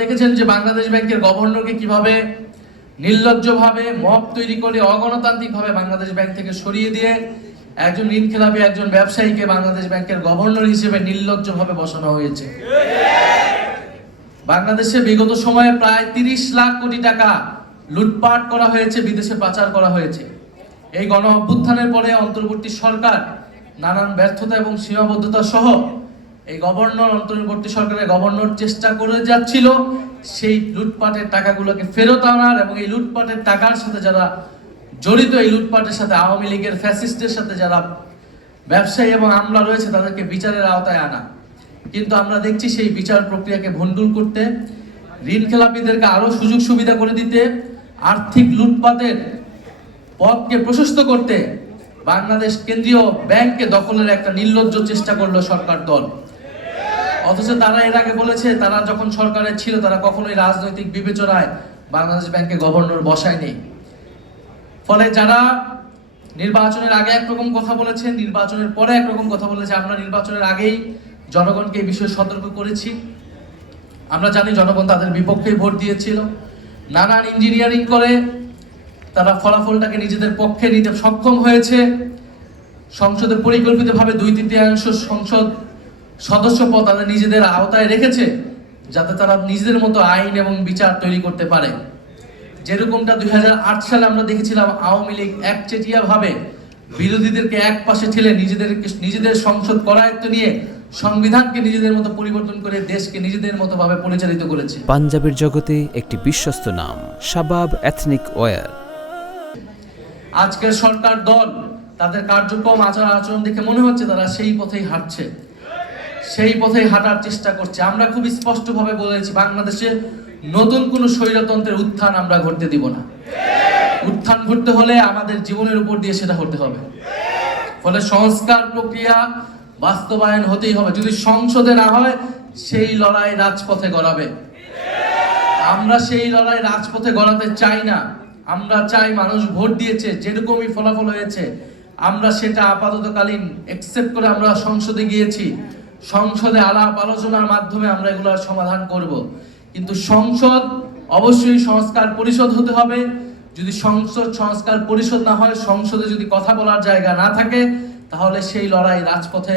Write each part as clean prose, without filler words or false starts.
দেখেছেন যে বাংলাদেশ ব্যাংকের গভর্নরকে কিভাবে নির্লজ্জভাবে মব তৈরি করে অগণতান্ত্রিকভাবে বাংলাদেশ ব্যাংক থেকে সরিয়ে দিয়ে একজন ঋণখেলাপি একজন ব্যবসায়ীকে বাংলাদেশ ব্যাংকের গভর্নর হিসেবে নির্লজ্জভাবে বসানো হয়েছে। বাংলাদেশে বিগত সময়ে প্রায় 30 লাখ কোটি টাকা লুটপাট করা হয়েছে, বিদেশে পাচার করা হয়েছে। এই গণ অভ্যুত্থানের পরে অন্তর্বর্তী সরকার নানান ব্যর্থতা এবং সীমাবদ্ধতা সহ এই অন্তর্বর্তী সরকারের গভর্নর চেষ্টা করে যাচ্ছিল সেই লুটপাটের টাকাগুলোকে ফেরত আনার এবং এই লুটপাটের টাকার সাথে যারা জড়িত, এই লুটপাটের সাথে আওয়ামী লীগের ফ্যাসিস্টের সাথে যারা ব্যবসায়ী এবং আমলা রয়েছে তাদেরকে বিচারের আওতায় আনা। কিন্তু আমরা দেখছি সেই বিচার প্রক্রিয়াকে ভণ্ডুল করতে, ঋণ খেলাপিদেরকে আরো সুযোগ সুবিধা করে দিতে, আর্থিক লুটপাটের পথকে প্রশস্ত করতে বাংলাদেশ কেন্দ্রীয় ব্যাংককে দখলের একটা নির্লজ্জ চেষ্টা করলো সরকার দল। অথচ তারা এর আগে বলেছে তারা যখন সরকারে ছিল তারা কখনোই রাজনৈতিক বিবেচনায় বাংলাদেশ ব্যাংকে গভর্নর বসায়নি। ফলে যারা নির্বাচনের আগে একরকম কথা বলেছে, নির্বাচনের পরে একরকম কথা বলেছে, আমরা নির্বাচনের আগেই জনগণকে এই বিষয়ে সতর্ক করেছি। আমরা জানি জনগণ তাদের বিপক্ষে ভোট দিয়েছিল। নানান ইঞ্জিনিয়ারিং করে তারা ফলাফলটাকে নিজেদের পক্ষে নিতে সক্ষম হয়েছে। সংসদে পরিকল্পিতভাবে 2/3 সংসদ সদস্য পদ তাদের নিজেদের আওতায় রেখেছে, যাতে তারা নিজেদের মতো আইন এবং বিচার তৈরি করতে পারে। যেরকমটা 2008 সালে আমরা দেখেছিলাম আওয়ামী লীগ একচেটিয়া ভাবে বিরোধীদেরকে এক পাশে ঠেলে নিজেদের সংসদ করায়ত্ত নিয়ে সংবিধানকে নিজেদের মতো পরিবর্তন করে দেশকে নিজেদের মতো ভাবে পরিচালিত করেছে। পাঞ্জাবের জগতে একটি বিশ্বস্ত নাম শাবাব এথনিক ওয়্যার। আজকের সরকার দল তাদের কার্যক্রম আচরণ দেখে মনে হচ্ছে তারা সেই পথেই হাঁটছে, সেই পথেই হাঁটার চেষ্টা করছে। আমরা খুব স্পষ্টভাবে বলেছি বাংলাদেশে নতুন কোন স্বৈরতন্ত্রের উত্থান আমরা ঘটতে দিব না। উত্থান ঘটতে হলে আমাদের জীবনের উপর দিয়ে সেটা হতে হবে। ফলে সংস্কার প্রক্রিয়া বাস্তবায়ন হতেই হবে। যদি সংসদে না হয় সেই লড়াই রাজপথে গড়াবে। আমরা সেই লড়াই রাজপথে গড়াতে চাই না। আমরা চাই মানুষ ভোট দিয়েছে, যেরকমই ফলাফল হয়েছে আমরা সেটা আপাততকালীন একসেপ্ট করে আমরা সংসদে গিয়েছি। সংসদে আলাপ আলোচনার মাধ্যমে আমরা এগুলোর সমাধান করব। কিন্তু সংসদ অবশ্যই সংস্কার পরিষদ হতে হবে। যদি সংস্কার পরিষদ না হয়, সংসদে যদি কথা বলার জায়গা না থাকে, তাহলে সেই লড়াই রাজপথে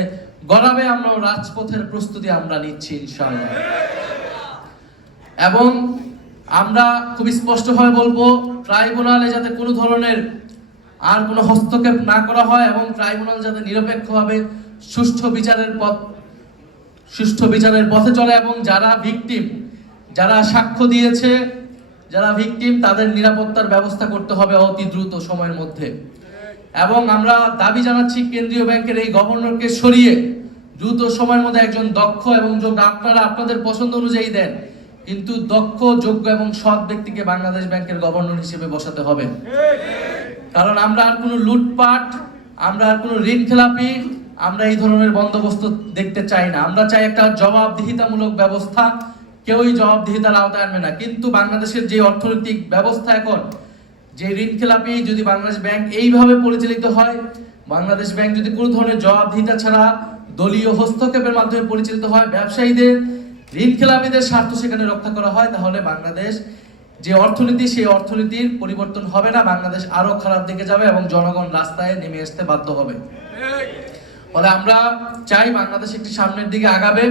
গড়াবে। আমরা রাজপথের প্রস্তুতি আমরা নিচ্ছি ইনশাআল্লাহ। এবং আমরা খুব স্পষ্টভাবে বলবো ট্রাইব্যুনালে যাতে কোনো ধরনের আর কোনো হস্তক্ষেপ না করা হয় এবং ট্রাইব্যুনাল যাতে নিরপেক্ষভাবে সুষ্ঠু বিচারের পথে চলে এবং যারা ভিকটিম, যারা সাক্ষ্য দিয়েছে, যারা ভিকটিম তাদের নিরাপত্তার ব্যবস্থা করতে হবে অতি দ্রুত সময়ের মধ্যে। এবং আমরা দাবি জানাচ্ছি কেন্দ্রীয় ব্যাংকের এই গভর্নরকে সরিয়ে দ্রুত সময়ের মধ্যে একজন দক্ষ এবং যোগ্য, আপনারা আপনাদের পছন্দ অনুযায়ী দেন, কিন্তু দক্ষ, যোগ্য এবং সৎ ব্যক্তিকে বাংলাদেশ ব্যাংকের গভর্নর হিসেবে বসাতে হবে। কারণ আমরা আর কোনো লুটপাট, আমরা আর কোনো ঋণ খেলাপি, আমরা এই ধরনের বন্দোবস্ত দেখতে চাই না। আমরা চাই একটা জবাবদিহিতামূলক ব্যবস্থা। কেউই জবাবদিহিতার আওতায় আনবে না। কিন্তু বাংলাদেশের যে অর্থনৈতিক ব্যবস্থা এখন, যে ঋণ খেলাপি যদি বাংলাদেশ ব্যাংক এইভাবে পরিচালিত হয়, বাংলাদেশ ব্যাংক যদি কোনো ধরনের জবাবদিহিতা ছাড়া দলীয় হস্তক্ষেপের মাধ্যমে পরিচালিত হয়, ব্যবসায়ীদের, ঋণ খেলাপিদের স্বার্থ সেখানে রক্ষা করা হয়, তাহলে বাংলাদেশ যে অর্থনীতি, সেই অর্থনীতির পরিবর্তন হবে না। বাংলাদেশ আরো খারাপ দিকে যাবে এবং জনগণ রাস্তায় নেমে আসতে বাধ্য হবে। ফলে আমরা চাই বাংলাদেশ একটি সামনের দিকে আগাবে।